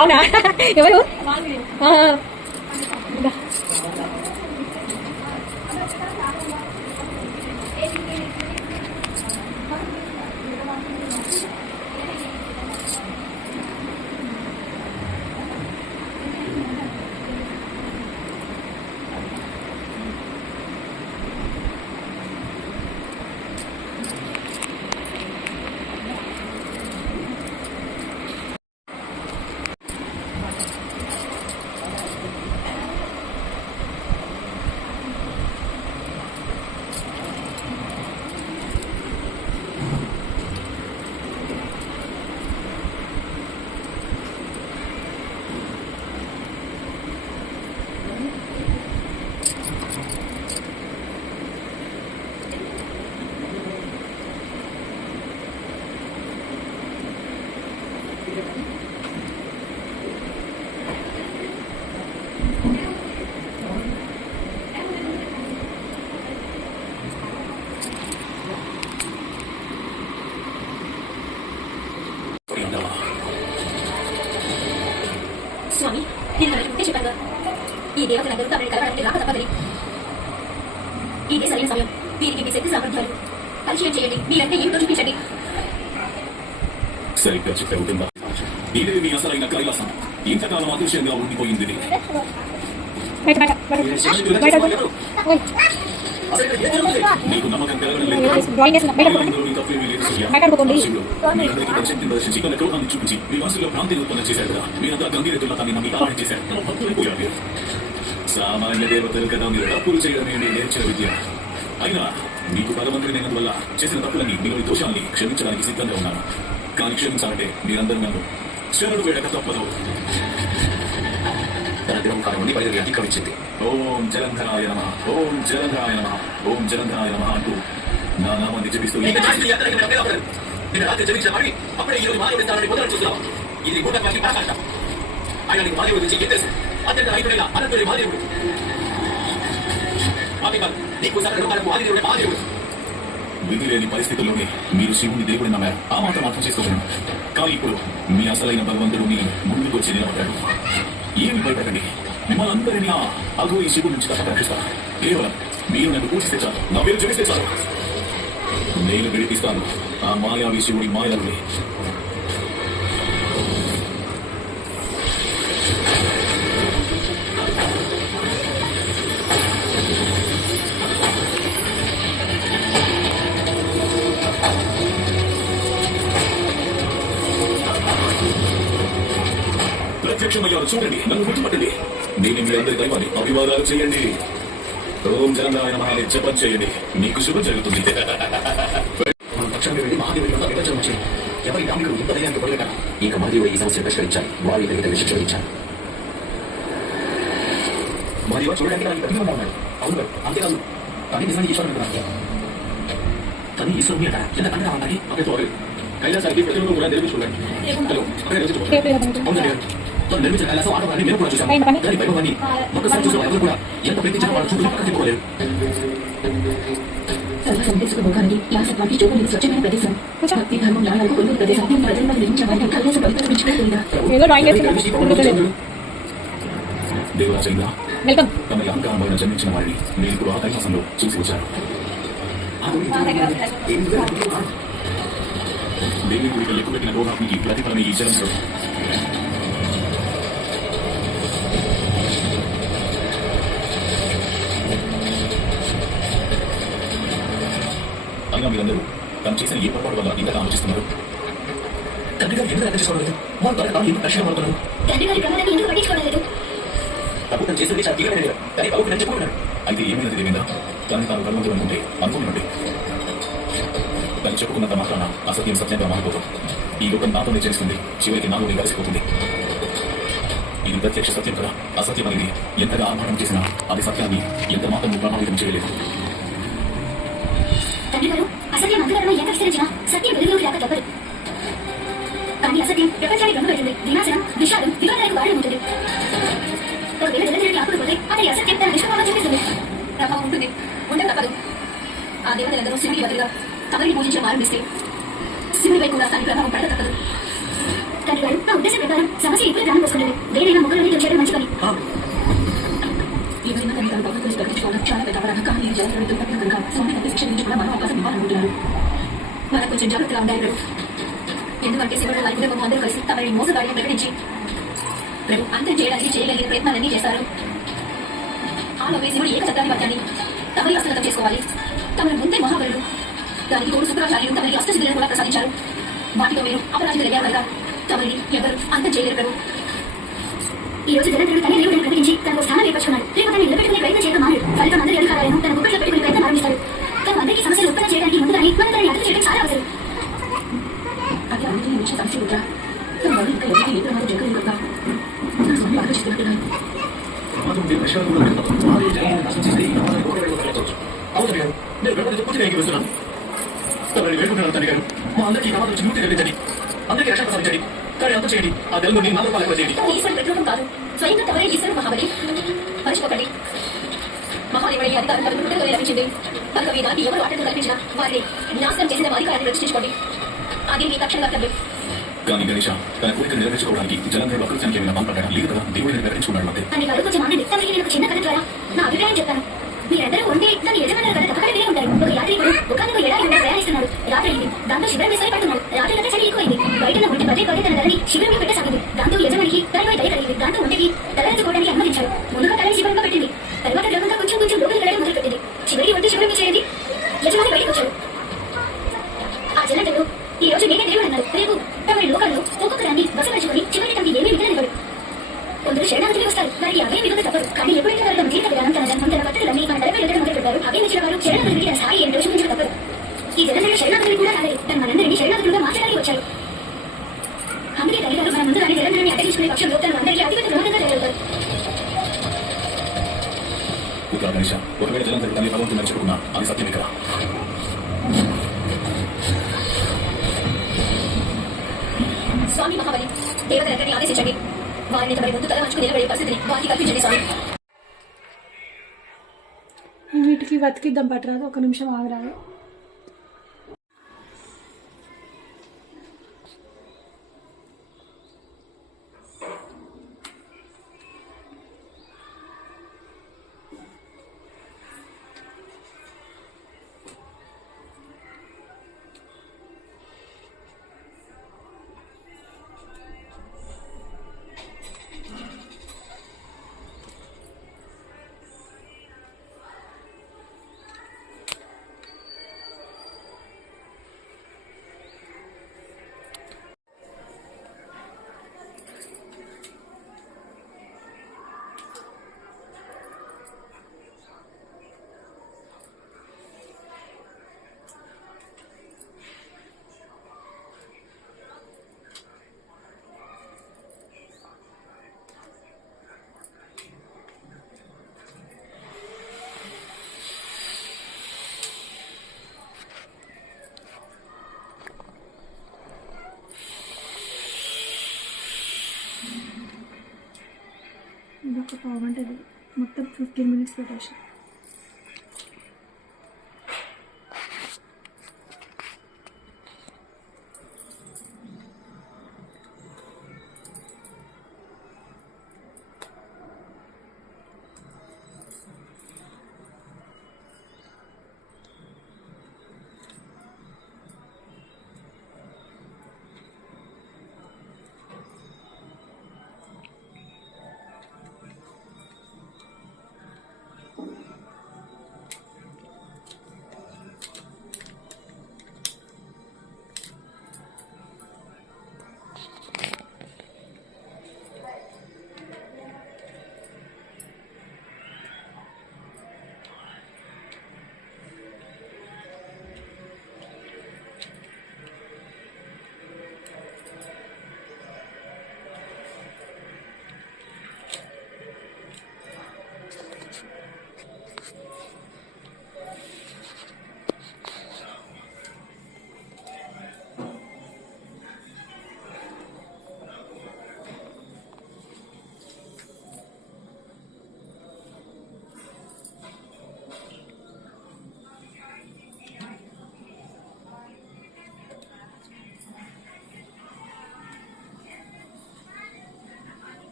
అవునా ఎవరు స్వామి నేను కనుకుంటే చెప్పాను ఈ దేవతలందరూ తమని కలవడానికి రాక తప్పదని. ఇదే సరైన సమయం. వీరికి మీ శక్తి సామర్థ్యాలు పరిచయం చేయండి. మీరంటే ఏమిటో చూపించండి. సరిగ్గా చెప్పవుతుందా? ఇదే మీ అసలైన కైలాసం. ఇంతకాలం అదృశ్యంగా ఉండిపోయింది. నీకు నమ్మకం కలగడం క్రోధాన్ని చూపించి మీ మనసులో భ్రాంతిని ఉత్పన్న చేశారు కదా. మీరంతా గంభీరతుల్లో తనని నమ్మి ఆహారం చేశారు. సామాన్య దేవతలు కదా మీరు తప్పులు చేయడమే నేను నేర్చిన విద్య. అయినా మీకు భగవంతుడైనందువల్ల చేసిన తప్పులని మీలోని దోషాన్ని క్షమించడానికి సిద్ధంగా ఉన్నాను. కానీ క్షమించాలంటే మీరందరూ నన్ను శరణు వేడక తప్పదు. తన దివంకారం నుండి బయలుదేరి అతిక్రమించింది. ఓం జలంధరాయ నమః, ఓం జలంధరాయ నమః, ఓం జలంధరాయ నమః అంటూ నా నామాన్ని జపిస్తూ రాత్రి జపించిన వాడిని అప్పుడే ఈ రోజు మానవుడిస్తానని మొదలు చూస్తున్నాం. ఇది మూఢత్వానికి పరాకాష్ట. ఆయన నీకు మానవుడి గురించి ఏం తెలుసు? అత్యంత అయిపోయిన అనంతుడి మానవుడు నీకు సకలకు ఆదిదేవుడు మహాదేవుడు. విధి లేని పరిస్థితుల్లోనే మీరు శివుని దేవుడిని నమ్మారు. ఆ మాత్రం అర్థం చేసుకోగలను. కానీ ఇప్పుడు మీ అసలైన భగవంతుడు మీ ముందుకు వచ్చి నిలబడ్డాడు. ఏమి భయపడండి. మిమ్మల్ని అందరినీ అగో ఈ శివుడి నుంచి రక్షిస్తాను. కేవలం మీరు నన్ను పూజిస్తే చాలు, నా పేరు జపిస్తే చాలు. నేను విడిపిస్తాను ఆ మాయావి శివుడి మాయలని. ప్రత్యక్షమయ్యారు చూడండి, నన్ను గుర్తుపట్టండి. నేను మీ అందరి దైవాన్ని. అభివాదాలు చేయండి. ఓం జలంధరాయ నమః జపం చేయండి. మీకు శుభం జరుగుతుంది. ఎవరి దాముడు ఇంత ధైర్యానికి పడలేక ఇక మహదేవుడు ఈ సమస్యను పరిష్కరించాలి. వారి దగ్గర శిక్షణ ఇచ్చారు. మరియు చూడడానికి నాకు ప్రతిగా ఉన్నాడు. అవును, అంతేకాదు తల్లి నిజాన్ని ఈశ్వరుడు అంటారు. తల్లి ఈశ్వరుని అంటారా? ఎంత కంటే ఉంటాయి. అప్పుడు కైలాసానికి ప్రజలను కూడా నిర్మించుకున్నాడు. నిర్మించిన కైలాసం ఆటోని మేము కూడా చూసాం. దాని వైభవాన్ని ఒక్కసారి చూసిన ఎవరు కూడా ఎంత ప్రయత్నించిన వాళ్ళు చూపులు పక్కన తిప్పుకోలేరు. సర్వసందేశకుభోగానికి యాసత్వానికి చూపుని స్వచ్ఛమైన ప్రదేశం. భక్తి ధర్మం న్యాయాలకు కొలువు ప్రదేశం. ప్రజలను నిర్మించబడిన కైలాస పవిత్ర మించిపోయిందా? దేవరాజైనా తమ అహంకారమైన జన్మించిన వారిని మీరు ఇప్పుడు ఆ కైలాసంలో చూసి వచ్చారు. దేవి గుడికి లెక్కపెట్టిన రోహానికి ప్రతిఫలమే ఈ జలంలో. అయినా మీరందరూ తను చేసిన ఏ పొరపాటు వల్ల ఇంతగా ఆలోచిస్తున్నారు? తండ్రి గారు ఎందుకు రక్షించుకోవడం లేదు? వారు త్వరగా ఎందుకు రక్షణ పడుతున్నారు? తండ్రి గారి ప్రమాదాన్ని ఎందుకు పట్టించుకోవడం లేదు? తప్పు తను చేసింది చాలా తీవ్రమైన కానీ బాబు నేను చెప్పుకున్నాడు. అయితే ఏమైనది దేవేంద్ర? కానీ తాను భగవంతుడు అనుకుంటే అనుకున్నట్టే తను చెప్పుకున్నంత మాత్రాన అసత్యం సత్యంగా మారిపోతుంది. ఈ లోకం నాతోనే చేస్తుంది, చివరికి నాలోనే కలిసిపోతుంది. ఇది ప్రత్యక్ష సత్యం కదా. అసత్యం అనేది ఎంతగా ఆహ్వానం చేసినా అది సత్యాన్ని ఎంత మాత్రం ప్రభావితం చేయలేదు. అసత్యం అంతకన్నా ఎంత విస్తరించినా సత్యం వెలుగులోకి రాక తప్పదు. కానీ అసత్యం ప్రపంచాన్ని భ్రమపెడుతుంది. వినాశనం, విషాదం, వివాదాలకు వాడి ఉంటుంది. ఒకవేళ జగన్ ఆకుపోతే అతని అసత్యం తన నిష్ప్రభావం చూపిస్తుంది. ప్రభావం ఉంటుంది, ఉండక తప్పదు. ఆ దేవతలందరూ శివుడి బదులుగా తమని పూజించడం ఆరంభిస్తే శివుడిపై కూడా తన ప్రభావం పడక తప్పదు. తండ్రి గారు, నా ఉద్దేశం ప్రకారం సమస్య ఇప్పుడు ప్రాణం వస్తున్నది. వేరైనా మొక్కలని చేయడం మంచి పని. ఎవరైనా తన బాబు గురించి తగ్గించుకోవడం చాలా పెద్ద అపరాధం. కానీ ఇది జరుగుతున్న దుర్ఘటన కనుక స్వామి తనకి శిక్ష నుంచి కూడా మరో అవకాశం ఇవ్వాలనుకుంటున్నారు. మనం కొంచెం జాగ్రత్తగా ఉండాలి ప్రభు. ఎందుకంటే శివుడు వారి కుటుంబం అందరూ కలిసి తమని మోసగాడిని ప్రకటించి ప్రభు అంతం చేయడానికి చేయగలిగిన ప్రయత్నాలన్నీ చేస్తారు. ఆలోపే శివుడు ఏకచక్రాన్ని పట్టాన్ని తమని హస్తగతం చేసుకోవాలి. తమను ముందే మహాబలుడు, దానికి తోడు శుక్రాచార్యులు తమని అష్టసిద్ధులను కూడా ప్రసాదించారు. వాటితో మీరు అపరాధితులు అయ్యారు కనుక తమని ఎవరు అంతం చేయలేరు ప్రభు. ఈ రోజు జలంధరుడు తనే దేవుడిని ప్రకటించి తనకు స్థానం ఏర్పరచుకున్నాడు. రేపు తను నిలబెట్టుకునే ప్రయత్నం చేయడం మారు. ఫలితం అందరి అధికారాలను తన గుప్పట్లో పెట్టుకునే ప్రయత్నం ఆరంభిస్తాడు. తను అందరికీ సమస్యలు ఉత్పన్నం చేయడానికి ముందుగానే మనం దాన్ని అర్థం చేయడం చాలా అవసరం. అది అందరికీ నిమిషం సమస్య ఉందా? తన వాళ్ళు ఇంకా ఎవరికి ఏ ప్రమాదం జరగలేదు కదా నా స్వామి ఆలోచిస్తున్నట్టున్నాను. మా అందరికీ ప్రమాదం నుంచి ముక్తి కలిగించండి. అందరికీ రక్షణ ప్రసాదించండి. కానీ అంత చేయండి. ఆ దేవుని నాలుగు పాలన చేయండి. ఈశ్వరుడు ప్రతిరూపం కాదు, స్వయంగా తమరే ఈశ్వరుడు మహాబలి. మర్చిపోకండి, మహాదేవుడి అధికారం తనకు పుట్టుకతో లభించింది కనుక మీ దానికి ఎవరు ఆటంకం కల్పించినా వారిని నాశనం చేసిన అధికారాన్ని రక్షించుకోండి. అది మీ తక్షణ కర్తవ్యం. కానీ గణేష తన కోరిక నెరవేర్చుకోవడానికి జలంధరుడు అకృత్యానికి ఏమైనా పాల్పడ్డా లేదు కదా, దేవుడిని ప్రకటించుకున్నాడు. అంతే దాన్ని కడుపు కొంచెం ఆనండి. తమకి నేను ఒక చిన్న కథ ద్వారా నా అభిప్రాయం చెప్తాను. మీరందరూ ఉంటే దాని యజమానుల కథ తప్పకుండా వినే ఉంటారు. ఒక యాత్రికుడు ఒకనొక ఎడారి గుండా ప్రయాణిస్తున్నాడు. రాత్రి అయింది. దాంతో శిబిరం వేసుకొని పడుతున్నాడు. రాత్రి అంతా చలి ఎక్కువైంది. బయట ఉంటే పదే పదే తన ధరని శిబిరంలో పెట్టసాగింది. దాంతో యజమానికి తనపై దయ కలిగింది. దాంతో ఒంటికి తలరించుకోవడానికి అనుమతించాడు. ముందుగా తలని శిబిరంలో పెట్టింది. తర్వాత ద్రవంగా కొంచెం కొంచెం లోపలికి వెళ్ళడం మొదలుపెట్టింది. చివరికి ఒంటి శిబిరం చేరింది. యజమాని బయటకు వచ్చాడు. ఆ జలంధరుడు ఈ రోజు నేనే దేవుడు అన్నాడు. రేపు తమరి లోకంలో ఒక్కొక్కదాన్ని వశపరుచుకొని చివరికి తమకి ఏమీ మిగిలినవాడు. కొందరు శరణాగతులు వస్తారు. వారికి అవే మిగులు తప్పదు. కానీ ఎప్పుడైతే వారు తమ జీవిత విధానం తన ధర్మం తన పద్ధతులన్నీ మన తలపై ఎదురు మొదలు పెట్టారు. అవే వచ్చిన వారు శరణాగతులకి తన స్థాయి ఏంటో చూపించడం తప్పదు. ఈ జలంధరుడు శరణాగతులు కూడా రాలేదు. తన మనందరినీ శరణాగతులుగా మార్చడానికి వచ్చాడు. అందుకే తల్లిగారు మన ముందుగానే జలంధరుని అడ్డగించుకునే పక్షంలో తను అందరికీ అతిపెద్ద ప్రమాదంగా జరగలుగుతారు. ఒకవేళ జలంధరుడు తల్లి భగవంతుని నడుచుకున్నా అది సత్యమే కదా. స్వామి మహాబలి, దేవతలందరినీ ఆదేశించండి. వారిని తమరి ముందు తల వంచుకు నిలబడే పరిస్థితిని వారికి కల్పించండి స్వామి. వీటికి బతికిద్దాం పట్టరాదు, ఒక నిమిషం ఆగరాదు. ఇదొక పావుగంటది, మొత్తం 15 minutes పెట్టేసి.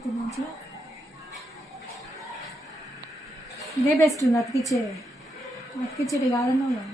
పడుతుంది మంచిగా. ఇదే బెస్ట్ ఉంది అతికిచ్చేది కాదన్నావు కదా.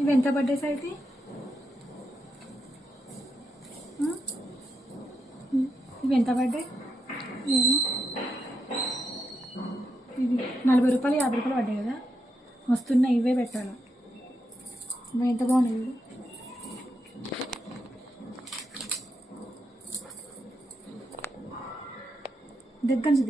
ఇవి ఎంత బర్త్డేస్ అయితే ఇవి ఎంత పడ్డాయి? ఏమో ఇది 40 రూపాయలు 50 రూపాయలు పడ్డాయి కదా. వస్తున్నాయి, ఇవే పెట్టాలి. ఇవి ఎంత బాగున్నాయి ఇవి. దగ్గర నుంచి